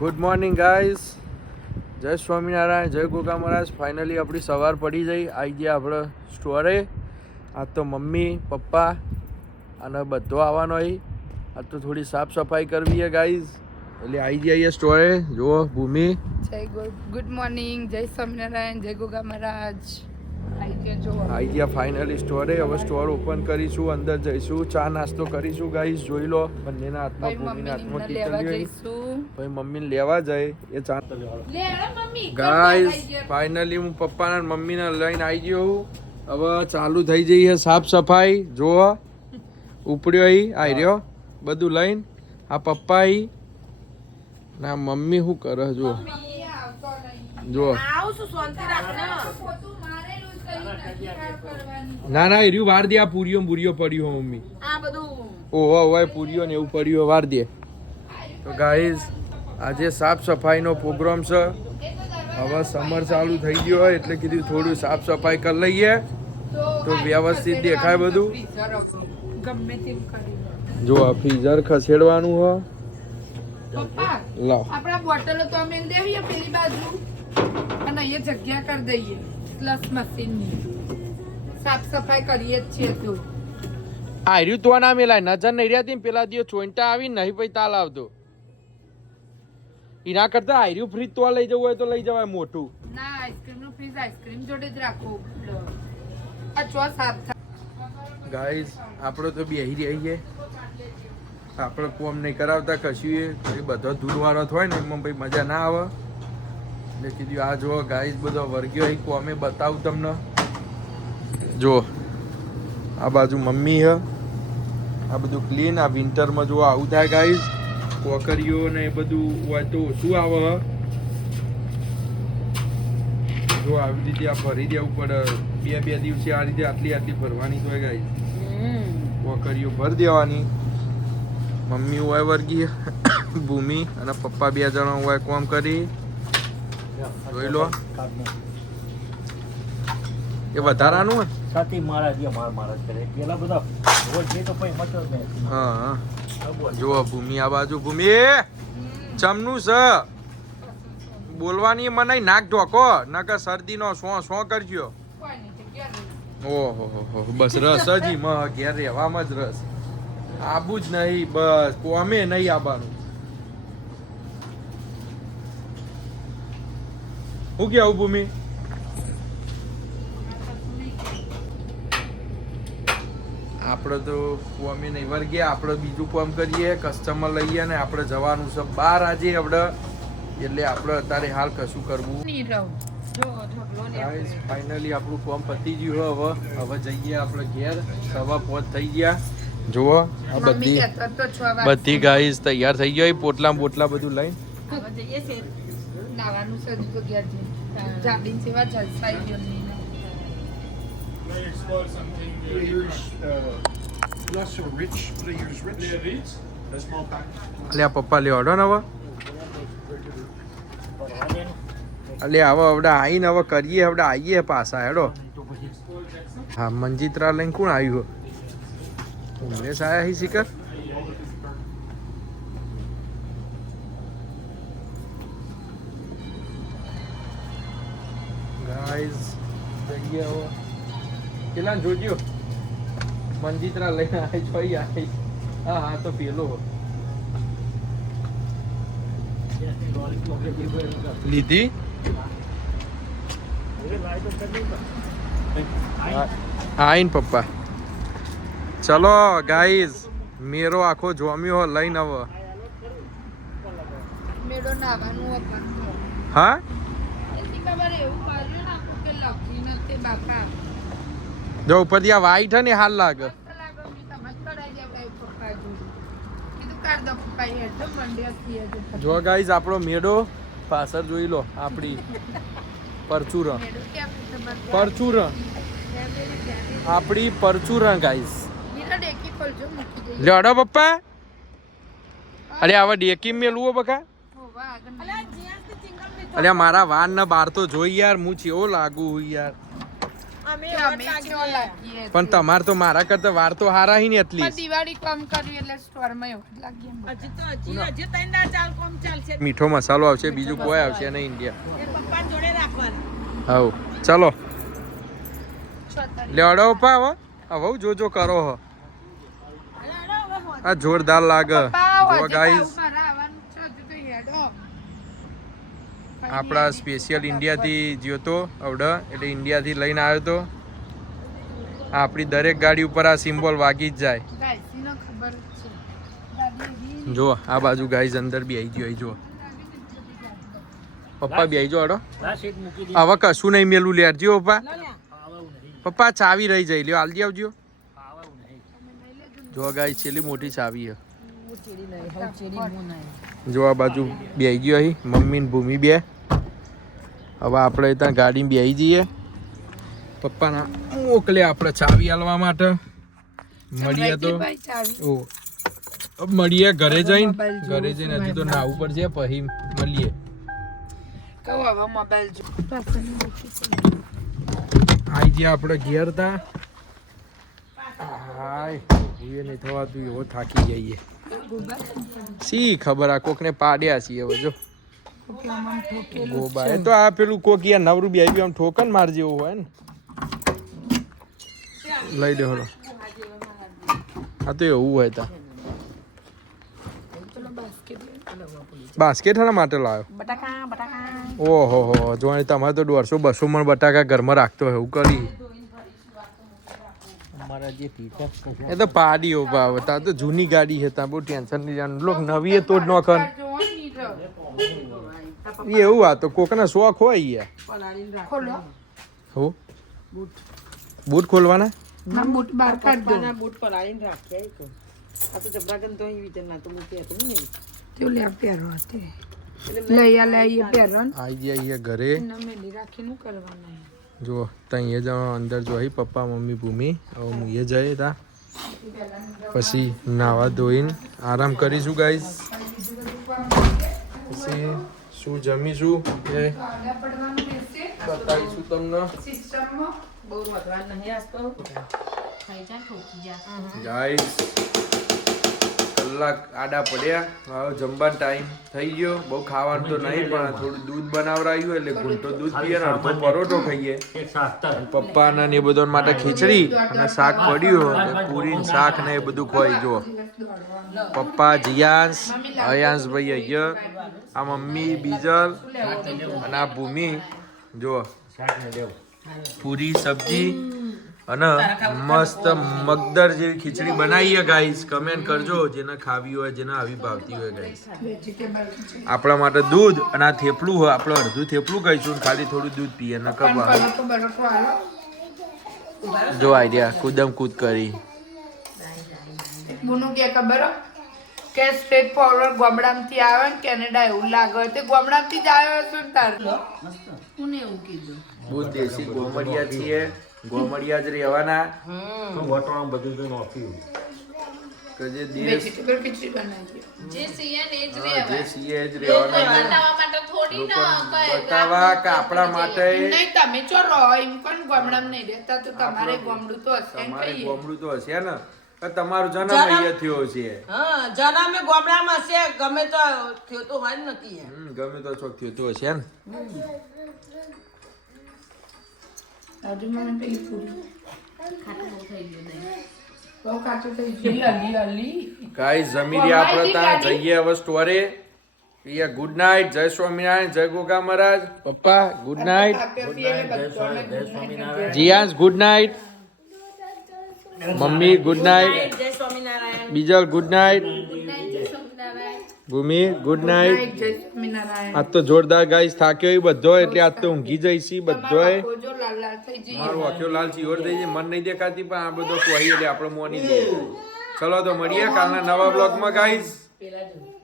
Good morning guys. જય સ્વામિનારાયણ, જય ગોગા મહારાજ. Finally આપણી સવાર પડી જઈ. આવી ગયા આપણે સ્ટોરે. આજ તો મમ્મી પપ્પા અને બધો આવવાનો અહીં. આજ તો થોડી સાફ સફાઈ કરવી છે ગાઈઝ, એટલે આવી જઈએ સ્ટોરે. જુઓ ભૂમિ. જય ગુડ મોર્નિંગ, જય સ્વામિનારાયણ, જય ગોગા મહારાજ. આવી ગયા ફાઇનલી સ્ટોરે. હવે સ્ટોર ઓપન કરીશું, અંદર જઈશું, ચા નાસ્તો કરીશું ગાઈઝ. જોઈ લો, બંનેના હાથમાં ભૂમિના હાથમાં કીટલી. ભાઈ મમ્મીને લેવા જાય એ ચા ગાઈઝ. ફાઇનલી હું પપ્પાના મમ્મીને લઈને આવી ગયો હું. હવે ચાલુ થઈ જઈ છે સાફ સફાઈ. જુઓ ઉપડ્યો અહીં આવી રહ્યો બધું લઈને. આ પપ્પા અહીં ના મમ્મી શું કરે જુઓ જુઓ. ના ના એર્યું વાર દે. આ પૂરીઓ પૂરીઓ પડ્યું હો મમ્મી. ઓહો ઓય પૂરીઓ ને એવું પડ્યું વાર દે. તો ગાઈઝ આજે સાફ સફાઈનો પ્રોગ્રામ છે. હવે સમર ચાલુ થઈ ગયો હોય એટલે કીધું થોડું સાફ સફાઈ કરી લઈએ તો વ્યવસ્થિત દેખાય બધું. જો આ ફ્રીઝર ખસેડવાનું હો. લાવ આપણા બોટલો તો અમે દેવીએ પેલી બાજુ અને એ જગ્યા કરી દઈએ પ્લસ મશીનની સાફ સફાઈ કરીએ જ છીએ. તો આ રહ્યું તો ના મેલાય નજર નહીં રહ્યા પેલા દિવસ ચોઈન્ટા આવી નહીં પછી તાલ આવતો. એના કરતા આયર્યું ફ્રીજ તો લઈ જવું હોય તો લઈ જવાય મોટું. ના આઈસ્ક્રીમ નું ફ્રીજ આઈસ્ક્રીમ જોડે જ રાખો. આ ચો સાફ થાય ગાઈઝ. આપણે તો બેહી રહી છે, આપણે કોમ નહીં કરાવતા કશું. એ બધો ધૂળવાળો હોય ને એમાં ભાઈ મજા ના આવે એટલે કીધું આ જુઓ ગાઈઝ બધો વર્ગ્યો અહીં કોમે બતાવું તમને. જુઓ આ બાજુ મમ્મી હે. આ બધું ક્લીન. આ વિન્ટરમાં જો આવું થાય ગાઈઝ. કોકરીઓ ને એ બધું હોય તો ઓછું આવે. જો આવી રીતે આ ભરી દેવું પડે. બે દિવસે આ રીતે આટલી ભરવાની હોય ગાઈઝ. કોકરીઓ ભરી દેવાની. મમ્મી હોય વર્ગી, ભૂમિ અને પપ્પા 2 જણા હોય કોમ કરી. જોઈ લો એ વધારાનું સાથી મારા જે મારા કરે પેલા બધા રોજ જે તો પછી મટર ને. હા જો ભૂમિ આ બાજુ. ભૂમિ ચમનું છે બોલવાની મને નાક ઢોકો નકર શરદીનો સો કરજો. ઓહો હો બસ રસ હજી ઘેર રહેવામાં જ રસ. આબુ જ નહીં બસ કોમે નહીં આવવાનું. શું કેવું ભૂમિ? આપણે તો કોમે નહીં વર્ગીએ. આપણે બીજું કામ કરીએ, કસ્ટમર લઈએ ને આપણે જવાનું છે બહાર આજે આપણે. એટલે આપણે અત્યારે હાલ કશું કરવું. ફાઇનલી આપણું કામ પતી ગયું. હવે જઈએ આપણે ઘેર. 5:15 થઈ ગયા. જુઓ આ બધી ગાઈઝ તૈયાર થઈ ગઈ. પોટલા બોટલા બધું લઈને નાવાનું છે તો ઘેર જઈને જાડીન સેવા જલસાઈ ગયો. અલ્યા પપ્પા લે ઓડો ને હવે. અલ્યા હવે હવે આવીને હવે કરીએ. હવે આવીએ પાછા હેડો. હા મંજીત્રા લઈને કોણ આવ્યું? ઉમેશ આયા હી શિકર. ગાઈઝ જઈએ હવે. કેટલા જોજો મંજીત્રા લઈને આવી જોઈ આવી. હા હા તો પેલો લીધી. આઈન પપ્પા. ચલો ગાઈઝ મેરો આખો જોમ્યો લઈને હવે. મેડો નાવાનું હતું. હા એથી ખબર એવું કર્યું ના કે લખી નથી બાપા. જો ઉપરથી આ વાઈટ હે ને હાલ લાગે. જો ગાઈઝ આપણો મેડો પાછળ જોઈ લો. આપણી પરચુરણ આપણી પરચુરણ ગાઈઝ. લેડો પપ્પા. અરે હવે ડેકી મેલવો બકા. અરે મારા વાન ના બાર તો જોઈ યાર હું ચેવો લાગુ હું યાર. કે અમે કેવો લાગીએ પણ તમાર તો મારા કરતા વાર તો હારા હી ને પણ એટલી દિવાળી કમ કર્યું એટલે સ્ટોરમાં એવું જ લાગીએ મીઠો મસાલો આવશે બીજું કોઈ આવશે નહીં ઇન્ડિયા હવ ચાલો લેવડો પા હવે જોજો કરો હો આ જોરદાર લાગે જો ગાઈસ આપણા સ્પેશિયલ ઇન્ડિયાથી જ્યો તો અવડે એટલે ઇન્ડિયાથી લઈને આવ્યો તો આપણી દરેક ગાડી ઉપર આ સિમ્બોલ વાગી જ જાય જો આ બાજુ ગાઈસ અંદર બી આવી ગયો જો પપ્પા બી આવી જો અડો હવે કશું નહીં મેલું લેરજો પપ્પા પપ્પા ચાવી રહી જાય લ્યો આલજી આવજો જો ગાઈસ છેલ્લી મોટી ચાવી છે જો આ બાજુ બેહી ગયો અહીં મમ્મી ને ભૂમિ બે હવે આપણે ત્યાં ગાડી બેહી જઈએ પપ્પાના મોકલે આપણે ચાવી આલવા માટે મળીએ તો મળીએ ઘરે જઈને હજી તો નાવું પડશે પછી મળીએ આઈ ગયા આપણે ઘેર તા હાય એ નહીં થવાતું એવો થાકી જઈએ સી ખબર આ કોકને પાડ્યા છીએ હવે જો ગોબા એ તો આ પેલું કોક યાર નવરું બી આવી આમ ઠોકન માર જેવું હોય ને લઈ દે હલો આ તો એવું હોય તા બાસ્કેટ હણા માટે લાવ્યો ઓહો હો જોવાની તમારે તો 150-200 મણ બટાકા ઘરમાં રાખતો હોય એવું કરી એ તો પાડીઓ ભાવ તા તો જૂની ગાડી છે ત્યાં બહુ ટેન્શન નહીં જાણ લોક નવી એ તો જ નોખન એવું આ તો કોકના શોખ હોય યાર હો બૂટ ખોલવાના બૂટ બહાર કાઢ દો બૂટ પલાળીને રાખ્યા આ તો જબરાગન તો અહીં વિચારના તો મૂકી હતું ને તે લે પહેરો તે લઈ લઈએ પહેરો ને આઈ ગયા અહીંયા ઘરે મેલી રાખીને કરવાના જો ત્યાં એ જવા અંદર જો અહીં પપ્પા મમ્મી ભૂમિ હવે હું એ જઈએ તા પછી નાવા ધોઈને આરામ કરીશું ગાઈસ પછી શું જમીશું એ બતાવીશું તમને બહુ વધવાનું નહીં આસતો ગાઈસ કલાક આડા પડ્યા હવે જમવાનો ટાઈમ થઈ ગયો બહુ ખાવાનું તો નહીં પણ થોડું દૂધ બનાવરાયું એટલે ઘૂંટો દૂધ પીએ ને અડધો પરોઠો ખાઈએ પપ્પાના ને એ બધા માટે ખીચડી અને શાક પડ્યું એટલે પૂરી શાક ને એ બધું ખવાઈ જો પપ્પા જીયાંશ અયાંશભાઈ અહીંયા આ મમ્મી બીજલ અને આ ભૂમિ જો પૂરી સબ્જી અને મસ્ત મગદર જેવી ખીચડી બનાવીએ ગાઈસ કમેન્ટ કરજો જેને ખાવી હોય જેને આવી ભાવતી હોય ગાઈસ આપણા માટે દૂધ અને આ થેપલું હોય આપણે અડધું થેપલું ખાઈશું ખાલી થોડું દૂધ પીએ ન કપા જો આઈડિયા કૂદમ કૂદ કરી બુનું કે ખબર કે સ્ટ્રેટ ફોરવર્ડ ગોમડામથી આવે ને કેનેડા એવું લાગે તે ગોમડામથી જ આવ્યો છું ને તાર હું એવું કીધું બહુ દેશી ગોમડિયા છીએ ગોમડિયા જ રહેવાના વટવાનું બધું તો નોખ્યું કે જે દેશ વેજીટેબલ ખીચડી બનાવી જે સીએન એ જ જે રહેવાય છીએ જ રહેવાના બતાવવા માટે થોડી ના બતાવા કે આપણા માટે નહીં તમે ચો રહો એમ કોણ ગોમડામ નહીં રહેતા તો તમારે ગોમડું તો હશે ને તમારે કહીએ. ગોમડું તો હશે ને કે તમારો જન્મ અહીંયા થયો છે હા જનામે ગોમડામાં છે ગમે તો થયો તો હોય જ નથી ગમે તો ચોક થયો તો હશે ને હજુ મને પેલી પૂરી બહુ ખાટું થઈ ગયું હલી હલી ગાઈસ જમી રહ્યા આપણે ત્યાં જઈએ હવે સ્ટોરે પ્રિયા ગુડ નાઇટ જય સ્વામિનારાયણ જય ગોગા મહારાજ પપ્પા good night Jiyansh good night મમ્મી ગુડ નાઇટ જય Swaminarayan Bijal good night Bhumi good night જય સ્વામિનારાયણ આજ તો જોરદાર ગાઈસ થાક્યો એ બધો એટલે આજ તો ઊંઘી જઈશી બધોય જો લાલ લાલ થઈ જઈએ મારું આખ્યો લાલ ચીવર થઈ જાય મન નહીં દેખાતી પણ આ બધો કહી એટલે આપણે મોની દઈએ ચલો તો મળીએ કાલના નવા બ્લોગમાં ગાઈસ પેલા જો